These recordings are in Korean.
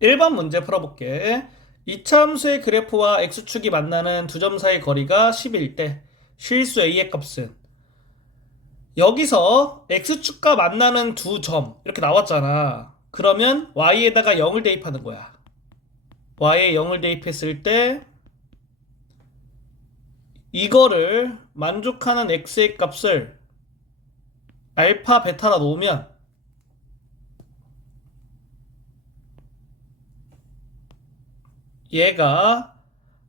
1번 문제 풀어볼게. 이차 함수의 그래프와 x축이 만나는 두 점 사이 거리가 10일 때 실수 a의 값은 여기서 x축과 만나는 두 점 이렇게 나왔잖아. 그러면 y에다가 0을 대입하는 거야. y에 0을 대입했을 때 이거를 만족하는 x의 값을 알파 베타라 놓으면 얘가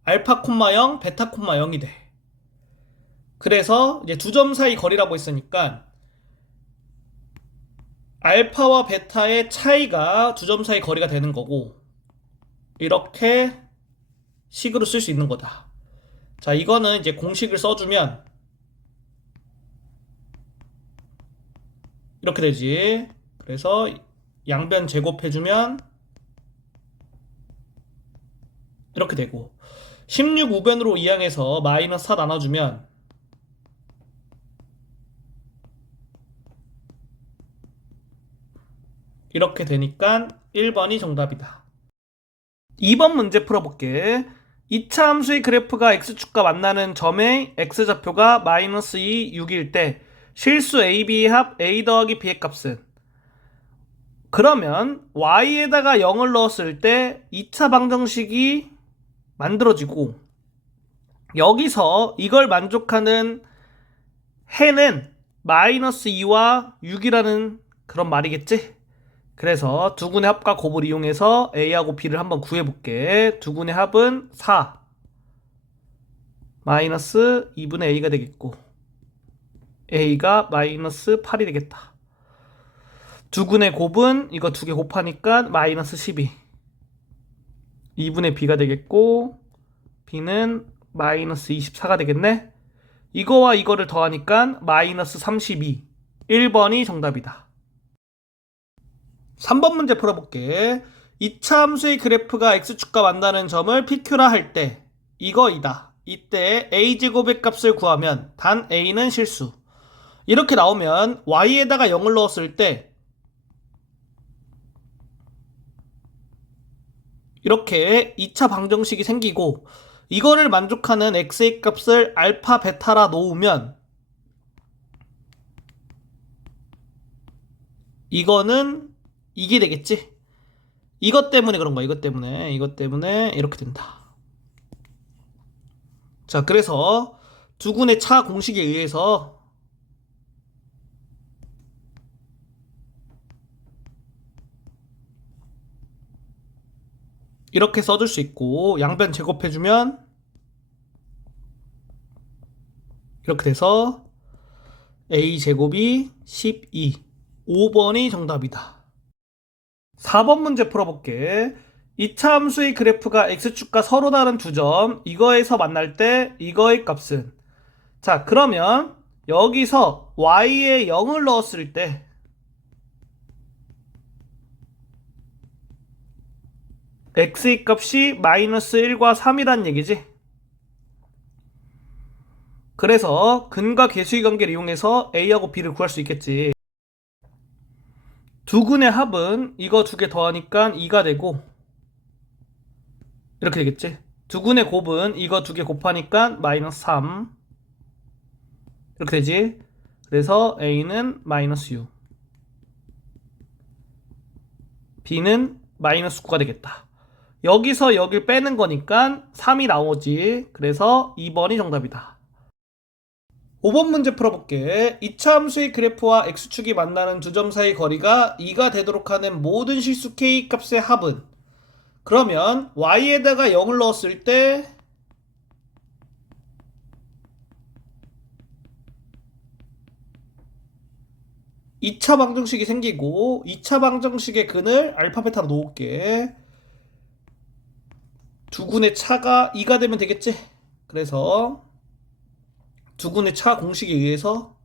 알파 콤마 0, 베타 콤마 0이 돼. 그래서 이제 두 점 사이 거리라고 했으니까 알파와 베타의 차이가 두 점 사이 거리가 되는 거고 이렇게 식으로 쓸 수 있는 거다. 자, 이거는 이제 공식을 써주면 이렇게 되지. 그래서 양변 제곱해주면 이렇게 되고 16 우변으로 이항해서 마이너스 4 나눠주면 이렇게 되니까 1번이 정답이다. 2번 문제 풀어볼게. 2차 함수의 그래프가 x축과 만나는 점의 x좌표가 마이너스 2, 6일 때 실수 AB 합 A 더하기 B의 값은 그러면 y에다가 0을 넣었을 때 2차 방정식이 만들어지고 여기서 이걸 만족하는 해는 마이너스 2와 6이라는 그런 말이겠지? 그래서 두군의 합과 곱을 이용해서 A하고 B를 한번 구해볼게. 두군의 합은 4 마이너스 2분의 A가 되겠고 A가 마이너스 8이 되겠다. 두군의 곱은 이거 두 개 곱하니까 마이너스 12 2분의 B가 되겠고 B는 마이너스 24가 되겠네. 이거와 이거를 더하니까 마이너스 32 1번이 정답이다. 3번 문제 풀어볼게. 2차 함수의 그래프가 x축과 만나는 점을 PQ라 할 때 이거이다. 이때 a제곱의 값을 구하면 단 a는 실수. 이렇게 나오면 y에다가 0을 넣었을 때 이렇게 2차 방정식이 생기고 이거를 만족하는 x의 값을 알파 베타라 놓으면 이거는 이게 되겠지? 이것 때문에 그런 거야. 이것 때문에. 이것 때문에 이렇게 된다. 자, 그래서 두 군의 차 공식에 의해서 이렇게 써줄 수 있고 양변 제곱해주면 이렇게 돼서 a 제곱이 12 5번이 정답이다. 4번 문제 풀어볼게. 2차 함수의 그래프가 x축과 서로 다른 두 점 이거에서 만날 때 이거의 값은. 자 그러면 여기서 y에 0을 넣었을 때 x의 값이 마이너스 1과 3이란 얘기지. 그래서 근과 계수의 관계를 이용해서 a하고 b를 구할 수 있겠지. 두 근의 합은 이거 두 개 더하니까 2가 되고 이렇게 되겠지. 두 근의 곱은 이거 두 개 곱하니까 마이너스 3 이렇게 되지. 그래서 a는 마이너스 6 b는 마이너스 9가 되겠다. 여기서 여길 빼는 거니까 3이 나오지. 그래서 2번이 정답이다. 5번 문제 풀어볼게. 2차 함수의 그래프와 x축이 만나는 두 점 사이 거리가 2가 되도록 하는 모든 실수 k 값의 합은 그러면 y에다가 0을 넣었을 때 (2차) 방정식이 생기고 (2차) 방정식의 근을 알파 베타로 놓을게 두 군의 차가 2가 되면 되겠지? 그래서 두 군의 차 공식에 의해서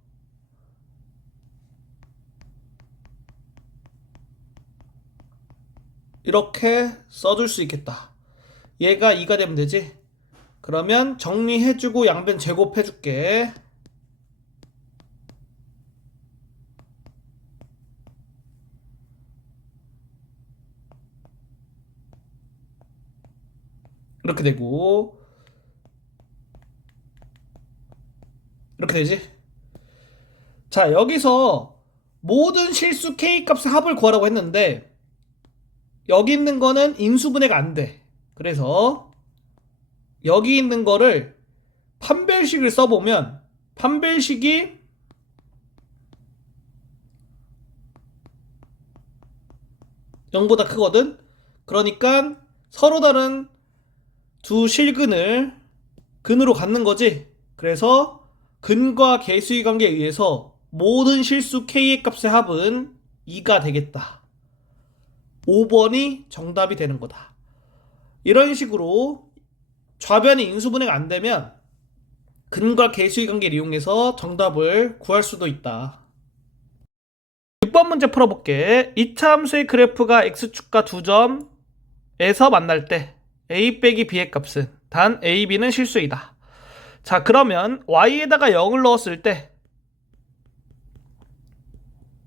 이렇게 써줄 수 있겠다. 얘가 2가 되면 되지? 그러면 정리해주고 양변 제곱해줄게. 이렇게 되고 이렇게 되지? 자, 여기서 모든 실수 k 값의 합을 구하라고 했는데 여기 있는 거는 인수분해가 안 돼. 그래서 여기 있는 거를 판별식을 써보면 판별식이 영보다 크거든. 그러니까 서로 다른 두 실근을 근으로 갖는 거지. 그래서 근과 개수의 관계에 의해서 모든 실수 k의 값의 합은 2가 되겠다. 5번이 정답이 되는 거다. 이런 식으로 좌변이 인수분해가 안 되면 근과 개수의 관계를 이용해서 정답을 구할 수도 있다. 6번 문제 풀어볼게. 2차 함수의 그래프가 x축과 두 점에서 만날 때 a 빼기 b의 값은 단 a, b는 실수이다. 자 그러면 y에다가 0을 넣었을 때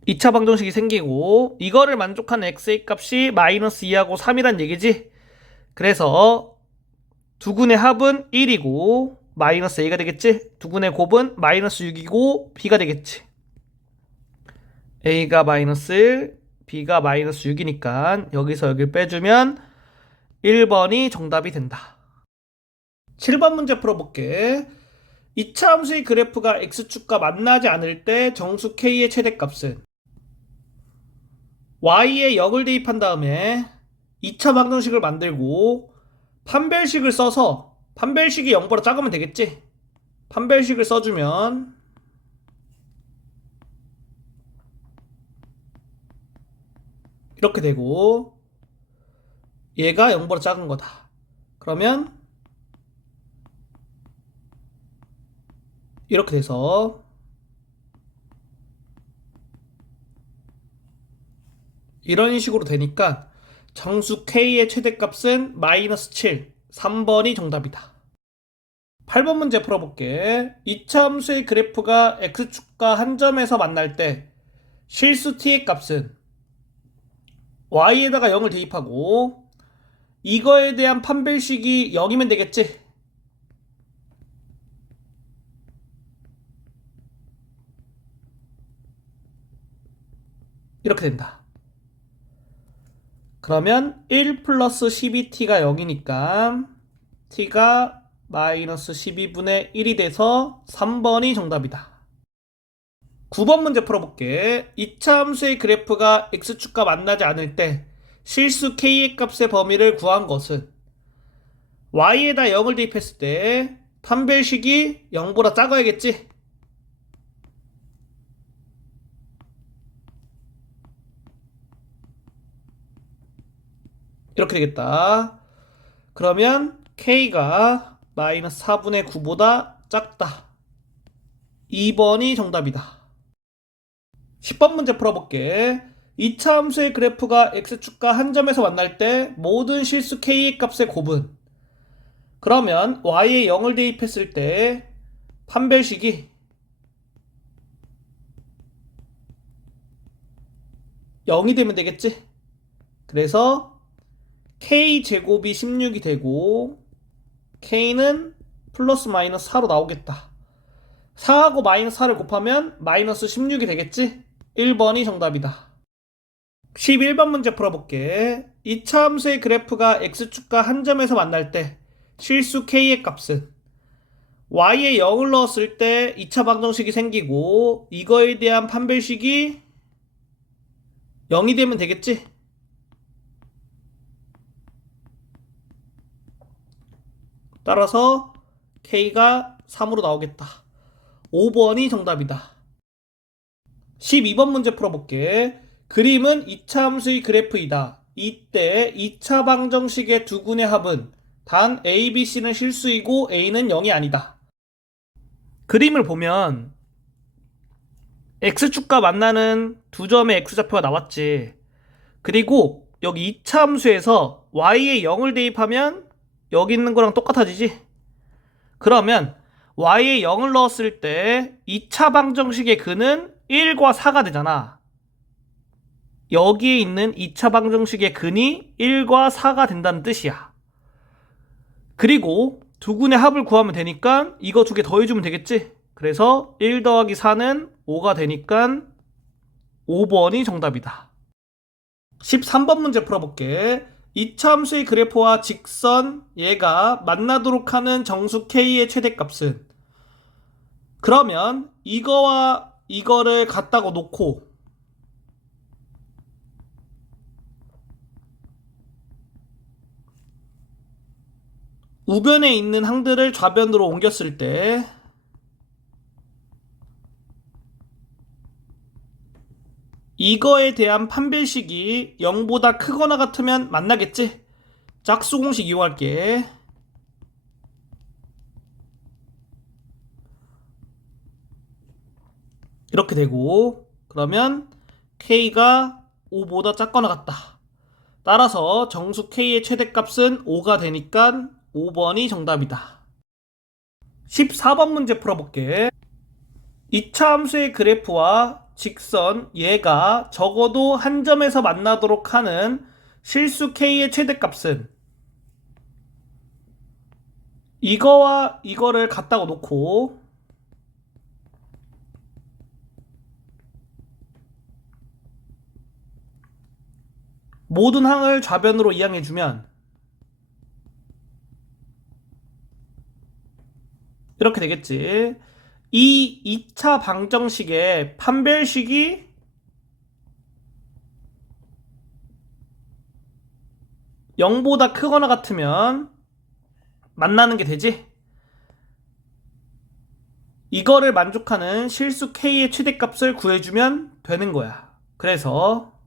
2차 방정식이 생기고 이거를 만족하는 x의 값이 마이너스 2하고 3이란 얘기지. 그래서 두근의 합은 1이고 마이너스 a가 되겠지. 두근의 곱은 마이너스 6이고 b가 되겠지. a가 마이너스 1, b가 마이너스 6이니까 여기서 여기를 빼주면 1번이 정답이 된다. 7번 문제 풀어볼게. 2차 함수의 그래프가 x축과 만나지 않을 때 정수 k의 최대값은 y에 0을 대입한 다음에 2차 방정식을 만들고 판별식을 써서 판별식이 0보다 작으면 되겠지? 판별식을 써주면 이렇게 되고 얘가 0보다 작은 거다. 그러면 이렇게 돼서 이런 식으로 되니까 정수 k의 최대값은 마이너스 7, 3번이 정답이다. 8번 문제 풀어볼게. 2차 함수의 그래프가 x축과 한 점에서 만날 때 실수 t의 값은 y에다가 0을 대입하고 이거에 대한 판별식이 0이면 되겠지? 이렇게 된다. 그러면 1 플러스 12t가 0이니까 t가 마이너스 12분의 1이 돼서 3번이 정답이다. 9번 문제 풀어볼게. 2차 함수의 그래프가 x축과 만나지 않을 때 실수 k의 값의 범위를 구한 것은 y에다 0을 대입했을 때 판별식이 0보다 작아야겠지? 이렇게 되겠다. 그러면 k가 마이너스 4분의 9보다 작다. 2번이 정답이다. 10번 문제 풀어볼게. 2차 함수의 그래프가 x축과 한 점에서 만날 때 모든 실수 k의 값의 곱은 그러면 y에 0을 대입했을 때 판별식이 0이 되면 되겠지? 그래서 k제곱이 16이 되고 k는 플러스 마이너스 4로 나오겠다. 4하고 마이너스 4를 곱하면 마이너스 16이 되겠지? 1번이 정답이다. 11번 문제 풀어볼게. 2차 함수의 그래프가 x축과 한 점에서 만날 때 실수 k의 값은 y에 0을 넣었을 때 2차 방정식이 생기고 이거에 대한 판별식이 0이 되면 되겠지? 따라서 k가 3으로 나오겠다. 5번이 정답이다. 12번 문제 풀어볼게. 그림은 2차 함수의 그래프이다. 이때 2차 방정식의 두 군의 합은 단 A, B, C는 실수이고 A는 0이 아니다. 그림을 보면 X축과 만나는 두 점의 X좌표가 나왔지. 그리고 여기 2차 함수에서 Y에 0을 대입하면 여기 있는 거랑 똑같아지지? 그러면 y에 0을 넣었을 때 2차 방정식의 근은 1과 4가 되잖아. 여기에 있는 2차 방정식의 근이 1과 4가 된다는 뜻이야. 그리고 두근의 합을 구하면 되니까 이거 두 개 더해주면 되겠지? 그래서 1 더하기 4는 5가 되니까 5번이 정답이다. 13번 문제 풀어볼게. 이차 함수의 그래프와 직선 얘가 만나도록 하는 정수 k의 최대값은 그러면 이거와 이거를 갖다가 놓고 우변에 있는 항들을 좌변으로 옮겼을 때 이거에 대한 판별식이 0보다 크거나 같으면 만나겠지? 짝수 공식 이용할게. 이렇게 되고 그러면 k가 5보다 작거나 같다. 따라서 정수 k의 최대값은 5가 되니까 5번이 정답이다. 14번 문제 풀어볼게. 2차 함수의 그래프와 직선 얘가 적어도 한 점에서 만나도록 하는 실수 k의 최대값은 이거와 이거를 갖다가 놓고 모든 항을 좌변으로 이항해주면 이렇게 되겠지. 이 2차 방정식의 판별식이 영보다 크거나 같으면 만나는 게 되지? 이거를 만족하는 실수 k의 최대값을 구해주면 되는 거야. 그래서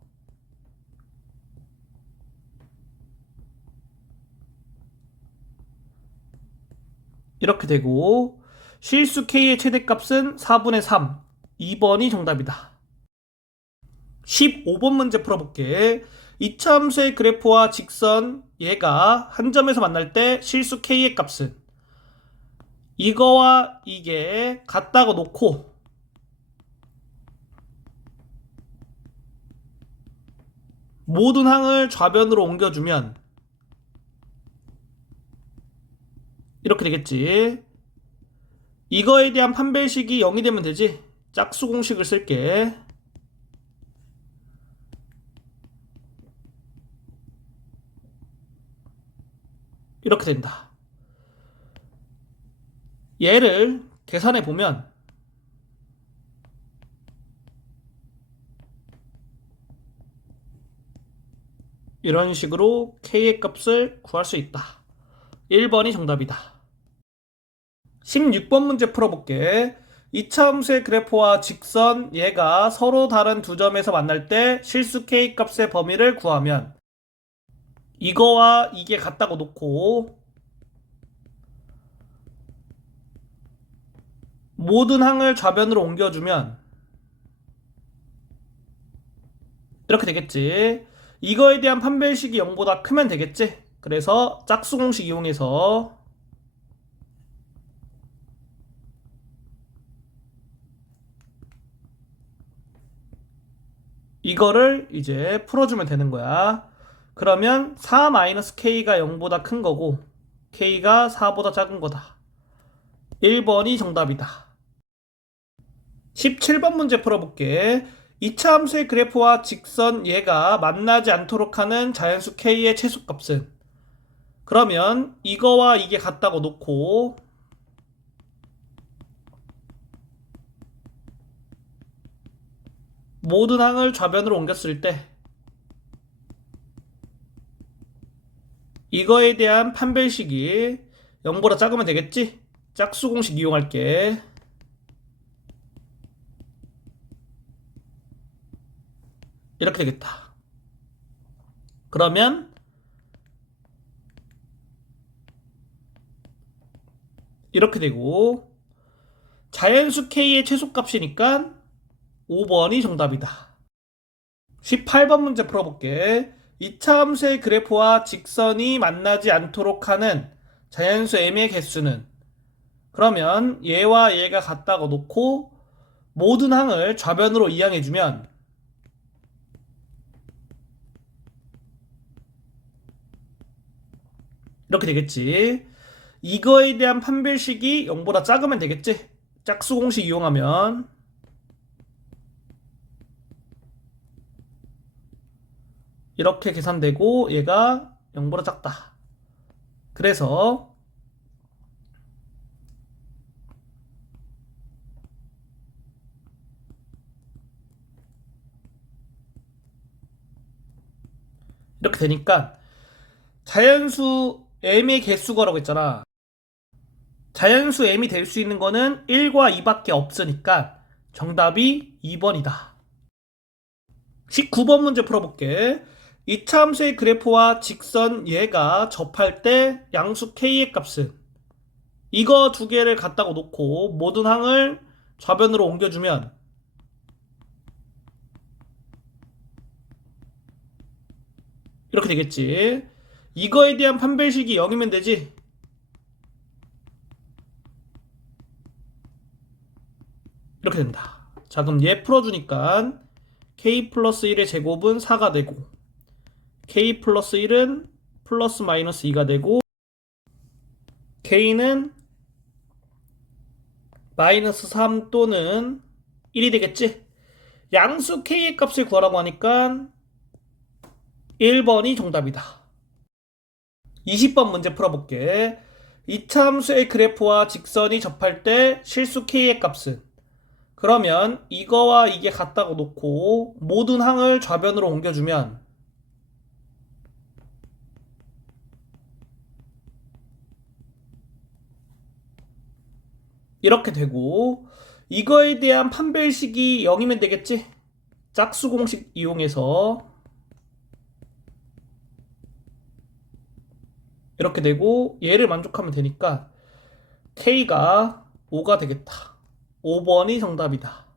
이렇게 되고 실수 k의 최대값은 4분의 3. 2번이 정답이다. 15번 문제 풀어볼게. 이차 함수의 그래프와 직선 얘가 한 점에서 만날 때 실수 k의 값은 이거와 이게 같다고 놓고 모든 항을 좌변으로 옮겨주면 이렇게 되겠지. 이거에 대한 판별식이 0이 되면 되지. 짝수 공식을 쓸게. 이렇게 된다. 얘를 계산해 보면 이런 식으로 k의 값을 구할 수 있다. 1번이 정답이다. 16번 문제 풀어볼게. 2차 함수의 그래프와 직선 얘가 서로 다른 두 점에서 만날 때 실수 k 값의 범위를 구하면 이거와 이게 같다고 놓고 모든 항을 좌변으로 옮겨주면 이렇게 되겠지. 이거에 대한 판별식이 0보다 크면 되겠지. 그래서 짝수 공식 이용해서 이거를 이제 풀어주면 되는 거야. 그러면 4-k가 0보다 큰 거고 k가 4보다 작은 거다. 1번이 정답이다. 17번 문제 풀어볼게. 2차 함수의 그래프와 직선 얘가 만나지 않도록 하는 자연수 k의 최소값은 그러면 이거와 이게 같다고 놓고 모든 항을 좌변으로 옮겼을 때 이거에 대한 판별식이 0보다 작으면 되겠지? 짝수 공식 이용할게. 이렇게 되겠다. 그러면 이렇게 되고 자연수 k의 최소값이니까 5번이 정답이다. 18번 문제 풀어볼게. 2차 함수의 그래프와 직선이 만나지 않도록 하는 자연수 m의 개수는 그러면 얘와 얘가 같다고 놓고 모든 항을 좌변으로 이항해주면 이렇게 되겠지. 이거에 대한 판별식이 0보다 작으면 되겠지? 짝수 공식 이용하면 이렇게 계산되고 얘가 0보다 작다. 그래서 이렇게 되니까 자연수 m의 개수거라고 했잖아. 자연수 m이 될 수 있는 거는 1과 2밖에 없으니까 정답이 2번이다. 19번 문제 풀어볼게. 이차함수의 그래프와 직선 얘가 접할 때 양수 k의 값은 이거 두 개를 갖다가 놓고 모든 항을 좌변으로 옮겨주면 이렇게 되겠지. 이거에 대한 판별식이 0이면 되지. 이렇게 된다. 자, 그럼 얘 풀어주니까 k 플러스 1의 제곱은 4가 되고 k 플러스 1은 플러스 마이너스 2가 되고 k는 마이너스 3 또는 1이 되겠지? 양수 k의 값을 구하라고 하니까 1번이 정답이다. 20번 문제 풀어볼게. 이차 함수의 그래프와 직선이 접할 때 실수 k의 값은 그러면 이거와 이게 같다고 놓고 모든 항을 좌변으로 옮겨주면 이렇게 되고 이거에 대한 판별식이 0이면 되겠지? 짝수 공식 이용해서 이렇게 되고 얘를 만족하면 되니까 K가 5가 되겠다. 5번이 정답이다.